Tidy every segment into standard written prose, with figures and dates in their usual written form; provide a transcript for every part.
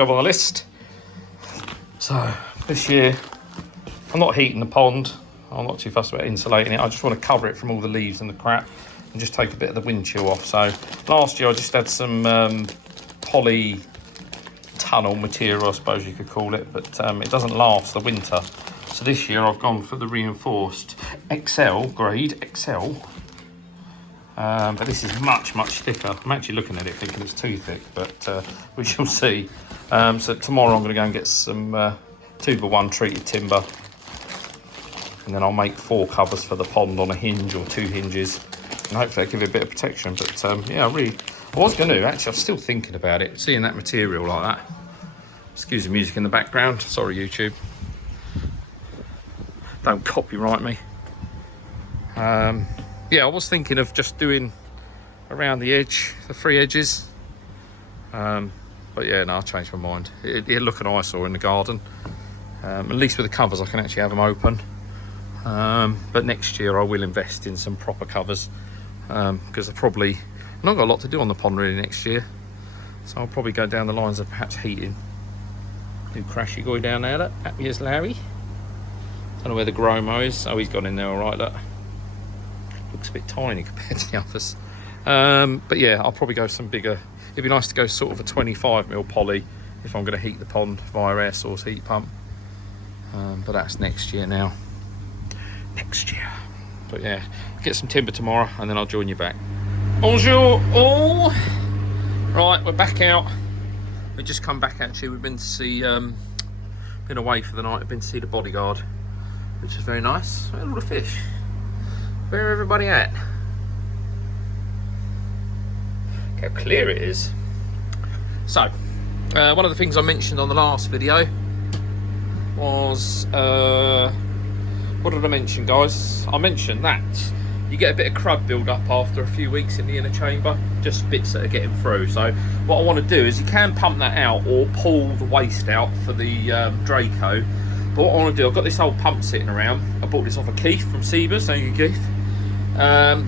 job on the list. So this year, I'm not heating the pond. I'm not too fussed about insulating it. I just want to cover it from all the leaves and the crap and just take a bit of the wind chill off. So last year I just had some poly tunnel material, I suppose you could call it, but it doesn't last the winter. So this year I've gone for the reinforced XL grade, XL. But this is much, much thicker. I'm actually looking at it thinking it's too thick, but we shall see. So tomorrow I'm going to go and get some 2x1 treated timber. And then I'll make 4 covers for the pond on a hinge or 2 hinges. And hopefully that'll give it a bit of protection. But yeah, I was going to, actually, I'm still thinking about it. Seeing that material like that. Excuse the music in the background. Sorry, YouTube. Don't copyright me. Yeah, I was thinking of just doing around the edge, the 3 edges. But yeah, no, I changed my mind. It'd look an eyesore in the garden. At least with the covers, I can actually have them open. But next year I will invest in some proper covers because I've not got a lot to do on the pond really next year. So I'll probably go down the lines of perhaps heating. New crashy guy down there, look. Happy as Larry. Don't know where the Gromo is. Oh, he's gone in there all right, look. Looks a bit tiny compared to the others. But yeah, I'll probably go some bigger. It'd be nice to go sort of a 25mm poly if I'm going to heat the pond via air source heat pump. But that's next year now. Next year. But yeah, I'll get some timber tomorrow and then I'll join you back. Bonjour all. Right, we're back out. We just come back actually. We've been to see, been away for the night. I've been to see the bodyguard, which is very nice. Where are all the fish? Where are everybody at? Look how clear it is. So, one of the things I mentioned on the last video was, what did I mention, guys? I mentioned that you get a bit of crud build up after a few weeks in the inner chamber, just bits that are getting through. So what I want to do is you can pump that out or pull the waste out for the Draco. But what I want to do, I've got this old pump sitting around. I bought this off of Keith from Seabus. Thank you, Keith.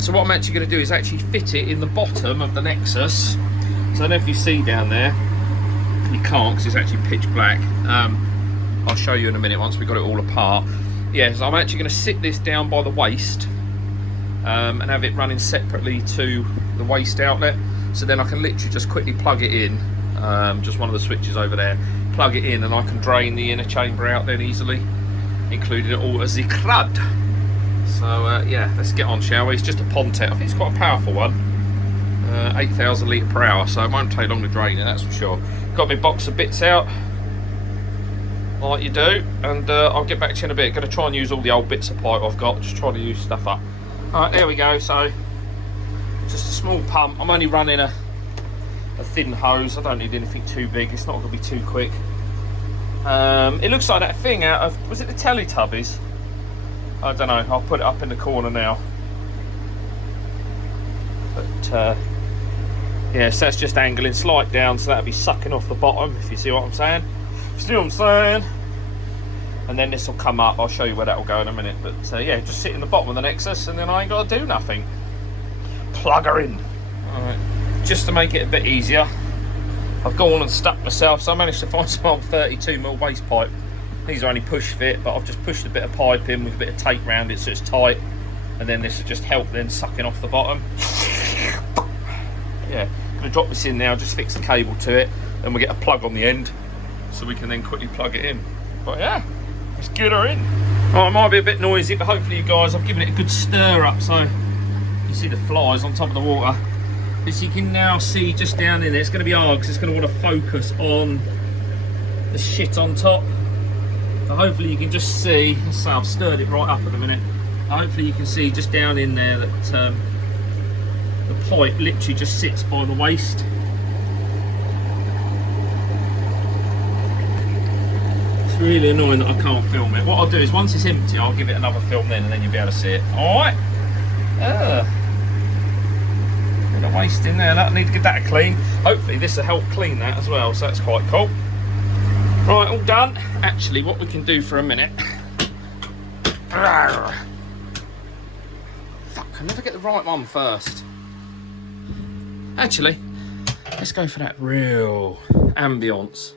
So what I'm actually going to do is actually fit it in the bottom of the Nexus. So I don't know if you see down there. You can't because it's actually pitch black. I'll show you in a minute once we've got it all apart. Yeah, so I'm actually going to sit this down by the waste and have it running separately to the waste outlet. So then I can literally just quickly plug it in, just one of the switches over there, plug it in and I can drain the inner chamber out then easily, including all as the crud. So yeah, let's get on, shall we? It's just a Pontet. I think it's quite a powerful one. 8,000 litre per hour, so it won't take long to drain it, that's for sure. Got my box of bits out, like you do, and I'll get back to you in a bit. Going to try and use all the old bits of pipe I've got, just trying to use stuff up. Alright, there we go. So, just a small pump. I'm only running a thin hose. I don't need anything too big. It's not going to be too quick. It looks like that thing out of, was it the Teletubbies? I don't know. I'll put it up in the corner now. But yeah, so that's just angling slight down, so that'll be sucking off the bottom, if you see what I'm saying. See what I'm saying? And then this will come up. I'll show you where that will go in a minute. But yeah, just sit in the bottom of the Nexus and then I ain't got to do nothing. Plug her in. Alright, just to make it a bit easier, I've gone and stuck myself. So I managed to find some old 32mm waste pipe. These are only push fit, but I've just pushed a bit of pipe in with a bit of tape around it so it's tight. And then this will just help then sucking off the bottom. Yeah, I'm going to drop this in now, just fix the cable to it. Then we'll get a plug on the end, so we can then quickly plug it in. But yeah, let's get her in. Right, it might be a bit noisy, but hopefully you guys, I've given it a good stir up so you see the flies on top of the water. As you can now see just down in there, it's going to be hard because it's going to want to focus on the shit on top. So hopefully you can just see, let's say I've stirred it right up at the minute. Hopefully you can see just down in there that the pipe literally just sits by the waste. Really annoying that I can't film it. What I'll do is once it's empty I'll give it another film then and then you'll be able to see it. Alright. Bit of waste in there. I need to give that a clean. Hopefully this will help clean that as well, so that's quite cool. Right, all done. Actually what we can do for a minute. Fuck, I never get the right one first. Actually, let's go for that real ambience.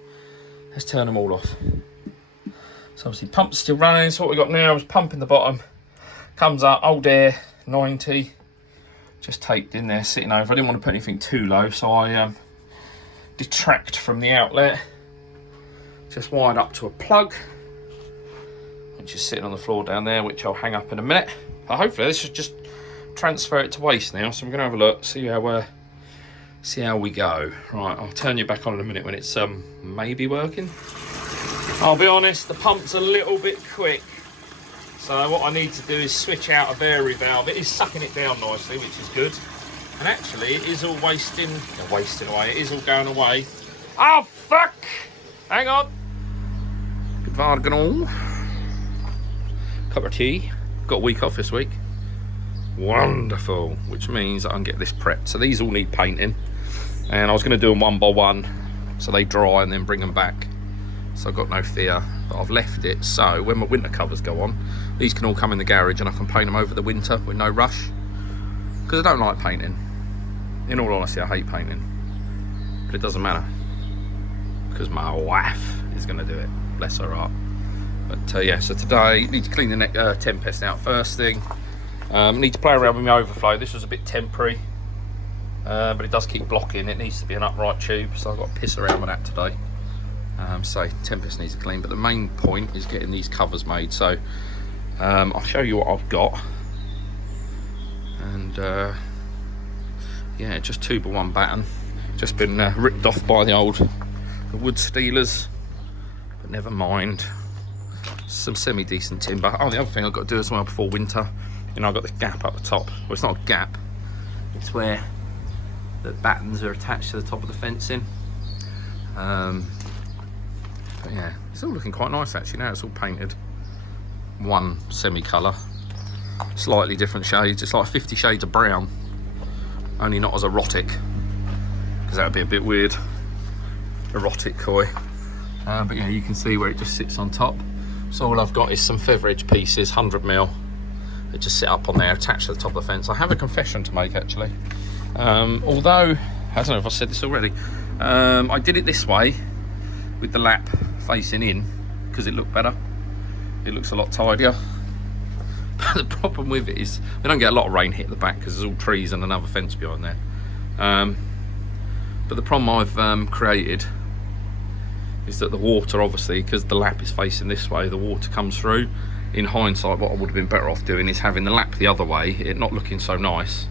let's turn them all off. So obviously pump's still running, so what we've got now is pump in the bottom, comes up, old air, 90, just taped in there, sitting over. I didn't want to put anything too low, so I detract from the outlet, just wired up to a plug, which is sitting on the floor down there, which I'll hang up in a minute. But hopefully this should just transfer it to waste now, so we're going to have a look, see how we go. Right, I'll turn you back on in a minute when it's maybe working. I'll be honest, the pump's a little bit quick, so what I need to do is switch out a vary valve. It is sucking it down nicely, which is good, and actually it is all wasting away. It is all going away. Oh fuck, hang on. Good varganol. Cup of tea. Got a week off this week. Wonderful, which means I can get this prepped. So these all need painting, and I was going to do them one by one so they dry and then bring them back, so I've got no fear. But I've left it so when my winter covers go on, these can all come in the garage and I can paint them over the winter with no rush, because I don't like painting. In all honesty, I hate painting, but it doesn't matter because my wife is going to do it, bless her heart. But yeah, so today need to clean the neck Tempest out first thing. Need to play around with my overflow. This was a bit temporary, but it does keep blocking. It needs to be an upright tube, so I've got to piss around with that today. So Tempest needs to clean, but the main point is getting these covers made. So I'll show you what I've got, and yeah, just 2x1 batten. Just been ripped off by the wood stealers, but never mind. Some semi-decent timber. Oh, the other thing I've got to do as well before winter, you know, I've got this gap up the top. Well, it's not a gap, it's where the battens are attached to the top of the fencing. But yeah, it's all looking quite nice actually now. It's all painted one semi-colour, slightly different shades. It's like 50 shades of brown, only not as erotic, because that would be a bit weird, erotic koi. But yeah, you can see where it just sits on top. So all I've got is some feather edge pieces, 100mm, that just sit up on there, attached to the top of the fence. I have a confession to make actually. Although, I don't know if I said this already, I did it this way with the lap facing in because it looked better. It looks a lot tidier. But the problem with it is we don't get a lot of rain hit the back because there's all trees and another fence behind there. But the problem I've created is that the water, obviously, because the lap is facing this way, the water comes through. In hindsight, what I would have been better off doing is having the lap the other way, it not looking so nice,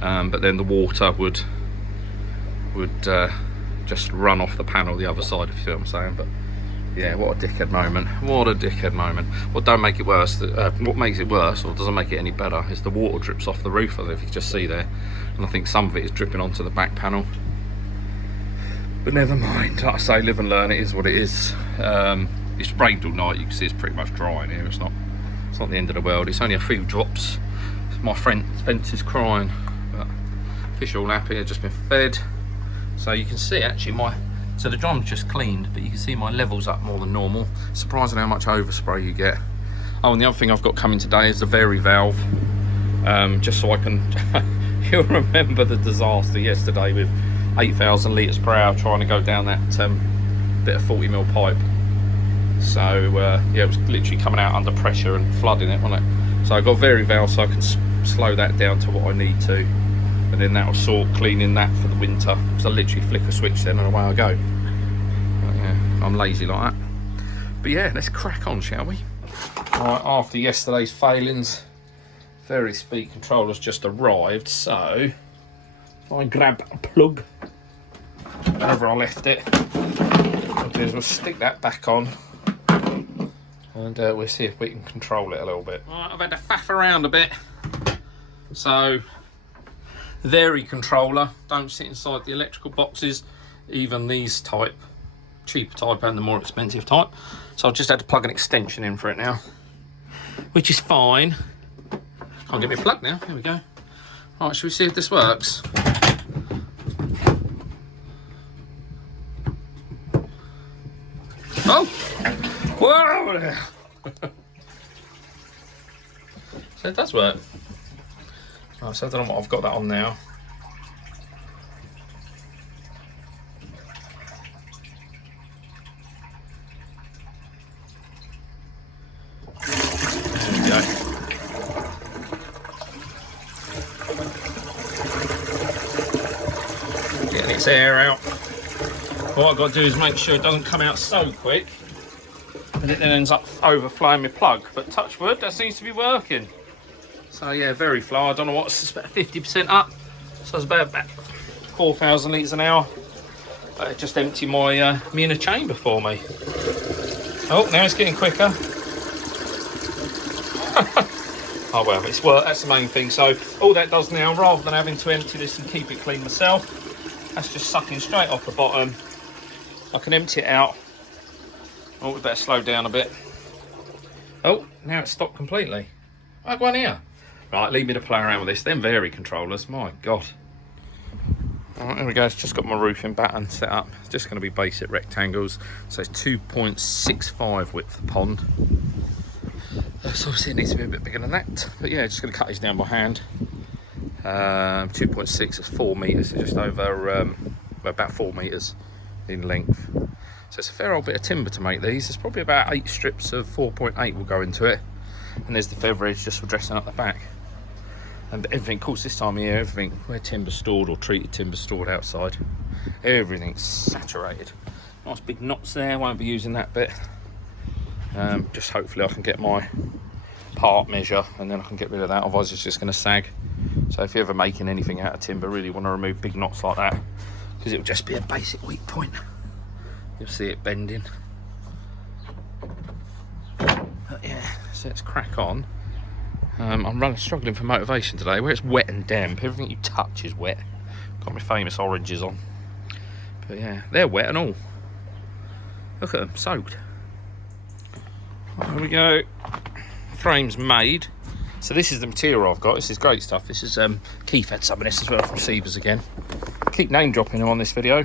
but then the water would just run off the panel the other side, if you see what I'm saying. But yeah, what a dickhead moment. What a dickhead moment. What don't make it worse, what makes it worse, or doesn't make it any better, is the water drips off the roof, I don't know if you can just see there, and I think some of it is dripping onto the back panel. But never mind, like I say, live and learn. It is what it is. It's rained all night. You can see it's pretty much dry in here. It's not the end of the world. It's only a few drops. My fence is crying. But fish are all happy. They've just been fed. So you can see actually so the drum's just cleaned, but you can see my level's up more than normal. Surprising how much overspray you get. Oh, and the other thing I've got coming today is the vary valve. Just so I can, you'll remember the disaster yesterday with 8,000 litres per hour trying to go down that bit of 40mm pipe. So yeah, it was literally coming out under pressure and flooding it, wasn't it? So I got vary valve so I can slow that down to what I need to, and then that'll sort cleaning that for the winter. So I literally flick a switch then and away I go. But yeah, I'm lazy like that. But yeah, let's crack on, shall we? Right, after yesterday's failings, Vary speed controller's just arrived, so I grab a plug wherever I left it. What I'll do is we'll stick that back on, and we'll see if we can control it a little bit. Right, I've had to faff around a bit. So, Vary controller, don't sit inside the electrical boxes, even these type, cheaper type and the more expensive type. So I've just had to plug an extension in for it now, which is fine. I'll get me a plug now, here we go. Right, should we see if this works? Oh! Whoa! So it does work. Right, so I don't know what I've got that on now. video. Getting its air out. What I've got to do is make sure it doesn't come out so quick and it then ends up overflowing my plug. But touch wood, that seems to be working. So yeah, very flow. I don't know what's, it's about 50% up. So it's about 4,000 litres an hour. It just empty my inner chamber for me. Oh, now it's getting quicker. Oh well, it's work. That's the main thing. So all that does now, rather than having to empty this and keep it clean myself, that's just sucking straight off the bottom. I can empty it out. Oh, we better slow down a bit. Oh, now it's stopped completely. I'll go on here. Right, leave me to play around with this. Them vary controllers, my God. Alright, there we go. It's just got my roofing pattern set up. It's just going to be basic rectangles. So it's 2.65 width the pond. So obviously it needs to be a bit bigger than that. But yeah, just going to cut these down by hand. 2.6 is 4 metres. So just over about 4 metres in length. So it's a fair old bit of timber to make these. There's probably about 8 strips of 4.8 will go into it. And there's the feather edge just for dressing up the back. And everything, of course, this time of year, everything where timber's stored or treated timber stored outside, everything's saturated. Nice big knots there, won't be using that bit. Just hopefully I can get my part measure and then I can get rid of that, otherwise it's just going to sag. So if you're ever making anything out of timber, really want to remove big knots like that, because it'll just be a basic weak point. You'll see it bending. But yeah, so let's crack on. I'm struggling for motivation today. Where it's wet and damp, everything you touch is wet. Got my famous oranges on. But yeah, they're wet and all. Look at them, soaked. There we go. Frame's made. So this is the material I've got. This is great stuff. This is Keith had some of this as well from Seavers again. Keep name dropping him on this video.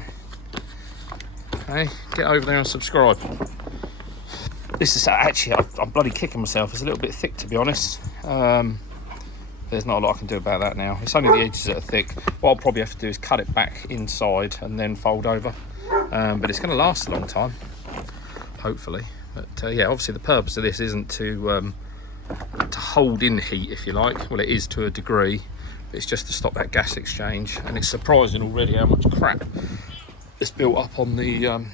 Hey, get over there and subscribe. This is actually, I'm bloody kicking myself. It's a little bit thick, to be honest. There's not a lot I can do about that now. It's only the edges that are thick. What I'll probably have to do is cut it back inside and then fold over. But it's going to last a long time, hopefully. But yeah, obviously the purpose of this isn't to hold in heat, if you like. Well, it is to a degree, but it's just to stop that gas exchange. And it's surprising already how much crap is built up on the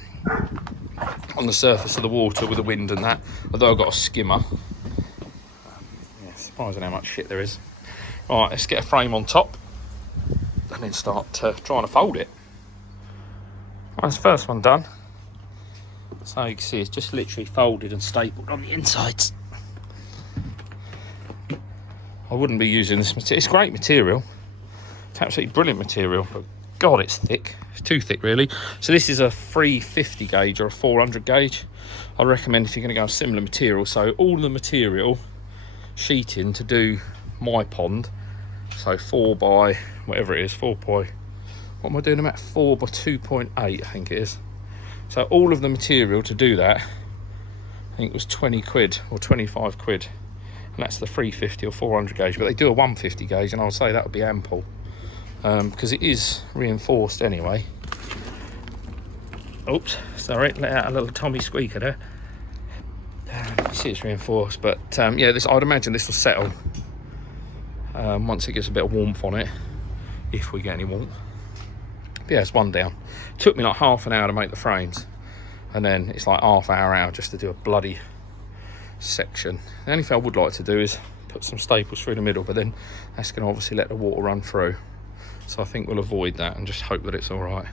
surface of the water with the wind and that. Although I've got a skimmer. Yeah, surprising how much shit there is. Right, let's get a frame on top and then start trying to fold it. Right, that's the first one done. So you can see it's just literally folded and stapled on the insides. I wouldn't be using this material. It's great material. It's absolutely brilliant material, but God, it's thick. It's too thick, really. So this is a 350 gauge or a 400 gauge. I recommend if you're going to go with similar material. So all the material sheeting to do my pond. So 4 by whatever it is, 4 by, what am I doing? I'm at 4 by 2.8, I think it is. So all of the material to do that, I think it was 20 quid or 25 quid. And that's the 350 or 400 gauge. But they do a 150 gauge, and I would say that would be ample. Because it is reinforced anyway. Oops, sorry, let out a little Tommy squeaker there. You see it's reinforced, but yeah, this, I'd imagine this will settle once it gets a bit of warmth on it, if we get any warmth. But yeah, it's one down. Took me like half an hour to make the frames, and then it's like half hour out just to do a bloody section. The only thing I would like to do is put some staples through the middle, but then that's going to obviously let the water run through. So I think we'll avoid that and just hope that it's all right.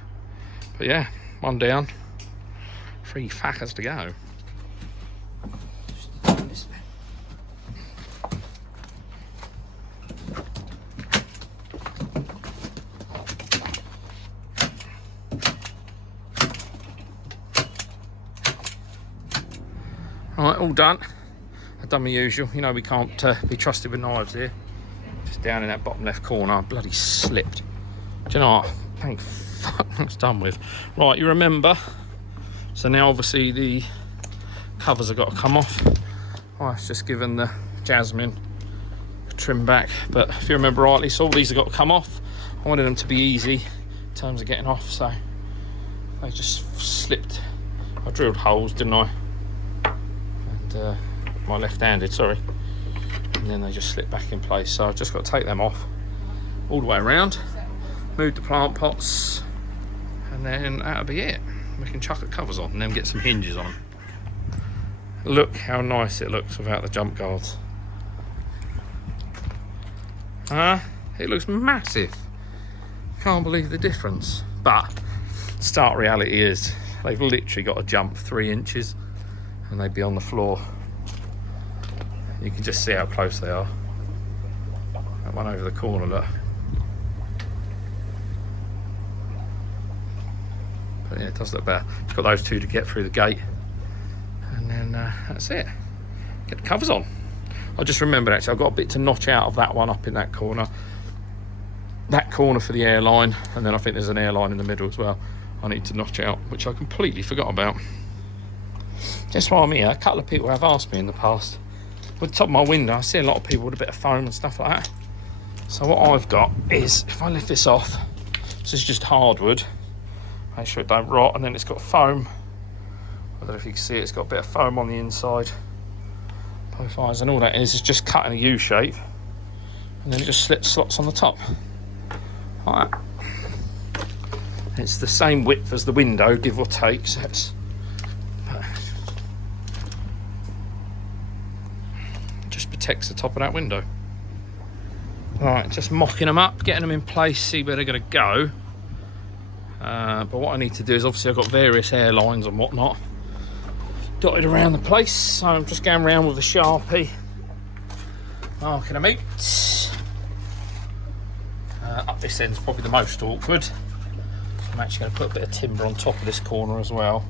But yeah, one down, 3 fackers to go. All right, all done. I've done my usual. You know we can't be trusted with knives here. Just down in that bottom left corner, I bloody slipped. Do you know what? Thank fuck that's done with. Right, you remember. So now obviously the covers have got to come off. I've just given the Jasmine a trim back. But if you remember rightly, so all these have got to come off. I wanted them to be easy in terms of getting off, so they just slipped. I drilled holes, didn't I? And my left-handed, sorry. and then they just slip back in place. So I've just got to take them off all the way around, move the plant pots, and then that'll be it. We can chuck the covers on and then get some hinges on them. Look how nice it looks without the jump guards. It looks massive. Can't believe the difference. But stark reality is they've literally got to jump 3 inches and they'd be on the floor. You can just see how close they are. That one over the corner, look. But yeah, it does look better. It's got those 2 to get through the gate, and then that's it. Get the covers on. I just remembered actually I've got a bit to notch out of that one up in that corner. That corner for the airline, and then I think there's an airline in the middle as well. I need to notch out, which I completely forgot about. Just while I'm here, a couple of people have asked me in the past. With the top of my window, I see a lot of people with a bit of foam and stuff like that. So what I've got is, if I lift this off, this is just hardwood. Make sure it don't rot, and then it's got foam. I don't know if you can see it, it's got a bit of foam on the inside. Both eyes, and all that is just cut in a U shape, and then it just slots on the top. Like that. It's the same width as the window, give or take, so it's just protects the top of that window. Right, just mocking them up, getting them in place, see where they're going to go. But what I need to do is, obviously I've got various airlines and whatnot dotted around the place, so I'm just going around with a Sharpie, marking them out. Up this end's probably the most awkward. I'm actually going to put a bit of timber on top of this corner as well,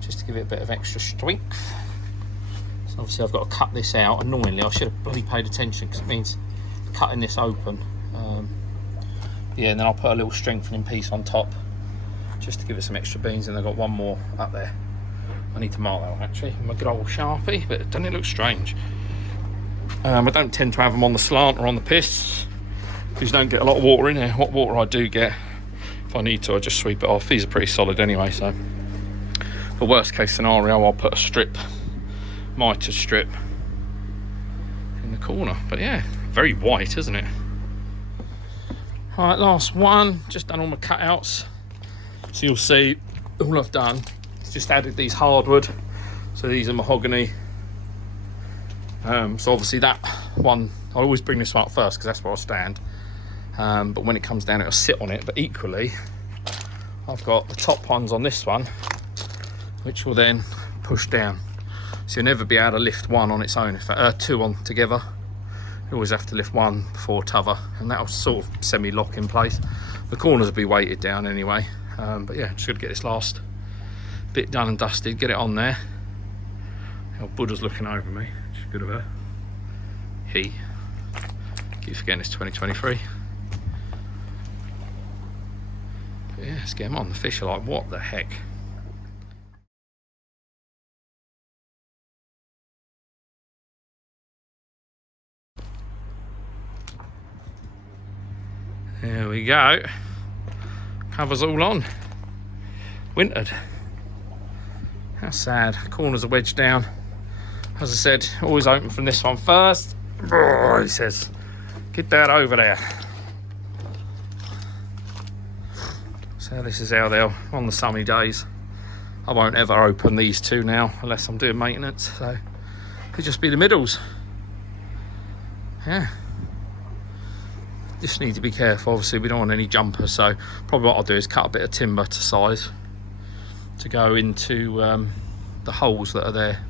just to give it a bit of extra strength. So obviously I've got to cut this out. Annoyingly, I should have bloody paid attention, because it means cutting this open. Yeah, and then I'll put a little strengthening piece on top, just to give it some extra beams, and I've got one more up there. I need to mark that one actually with my good old Sharpie, but doesn't it look strange? I don't tend to have them on the slant or on the piss, because you don't get a lot of water in here. What water I do get, if I need to, I just sweep it off. These are pretty solid anyway, so for worst case scenario, I'll put a strip, mitre strip, in the corner. But yeah, very white, isn't it? All right, last one. Just done all my cutouts, so you'll see all I've done is just added these hardwood. So these are mahogany. So obviously that one, I always bring this one up first because that's where I'll stand. But when it comes down, it'll sit on it. But equally, I've got the top ones on this one, which will then push down. So you'll never be able to lift one on its own. If 2 on together, you always have to lift one before t'other, and that'll sort of semi-lock in place. The corners will be weighted down anyway. But yeah, just got to get this last bit done and dusted, get it on there. How Buddha's looking over me, which is good of her. He. Keep forgetting it's 2023. But yeah, let's get them on. The fish are like, what the heck? There we go. Covers all on. Wintered. How sad. Corners are wedged down. As I said, always open from this one first. Oh, he says, get that over there. So this is how they'll, on the sunny days. I won't ever open these 2 now unless I'm doing maintenance. So it'll just be the middles. Yeah. Just need to be careful, obviously we don't want any jumpers, so probably what I'll do is cut a bit of timber to size to go into the holes that are there.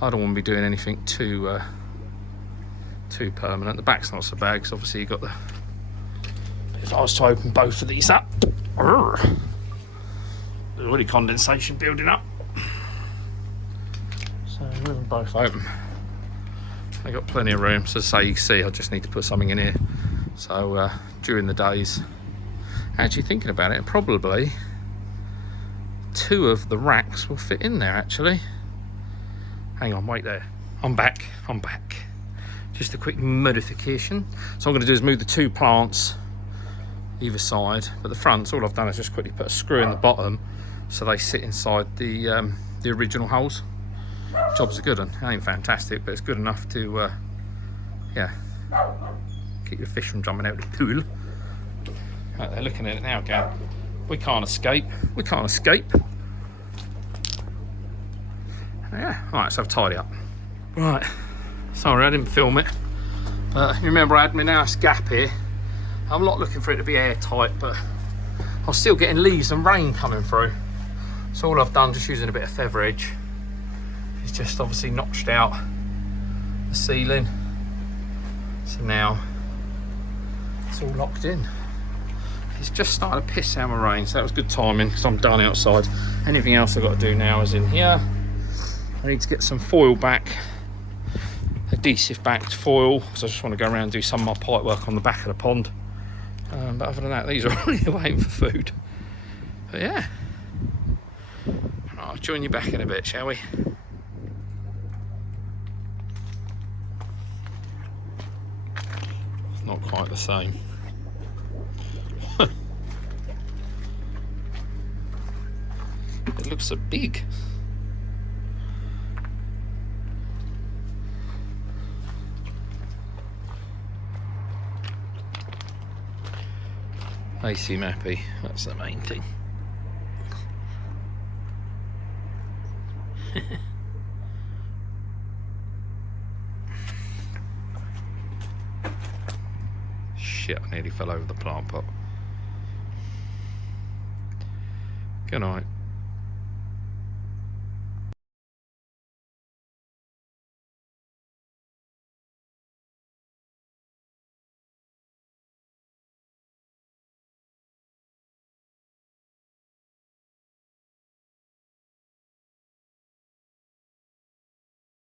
I don't want to be doing anything too permanent. The back's not so bad because obviously you've got the, if I was to open both of these up, there's already condensation building up, so with them both open I've got plenty of room. So say you can see I just need to put something in here. So during the days, actually thinking about it, probably 2 of the racks will fit in there actually. Hang on, wait there. I'm back. Just a quick modification. So I'm going to do is move the 2 plants either side, but the fronts, all I've done is just quickly put a screw in the bottom so they sit inside the original holes. Job's a good one. It ain't fantastic, but it's good enough to yeah, keep the fish from jumping out the pool. Right, they're looking at it now going, we can't escape, we can't escape. Yeah, alright, so I've tidied up. Right, sorry I didn't film it. You remember I had my nice gap here. I'm not looking for it to be airtight, but I'm still getting leaves and rain coming through. So all I've done, just using a bit of feather edge, is just obviously notched out the ceiling. So now it's all locked in. It's just started to piss down my rain, so that was good timing because I'm done outside. Anything else I've got to do now is in here. I need to get some foil back, adhesive backed foil, because I just want to go around and do some of my pipe work on the back of the pond. But other than that, these are already waiting for food. But yeah, I'll join you back in a bit, shall we? It's not quite the same. It looks so big. They seem happy, that's the main thing. Shit, I nearly fell over the plant pot. Good night.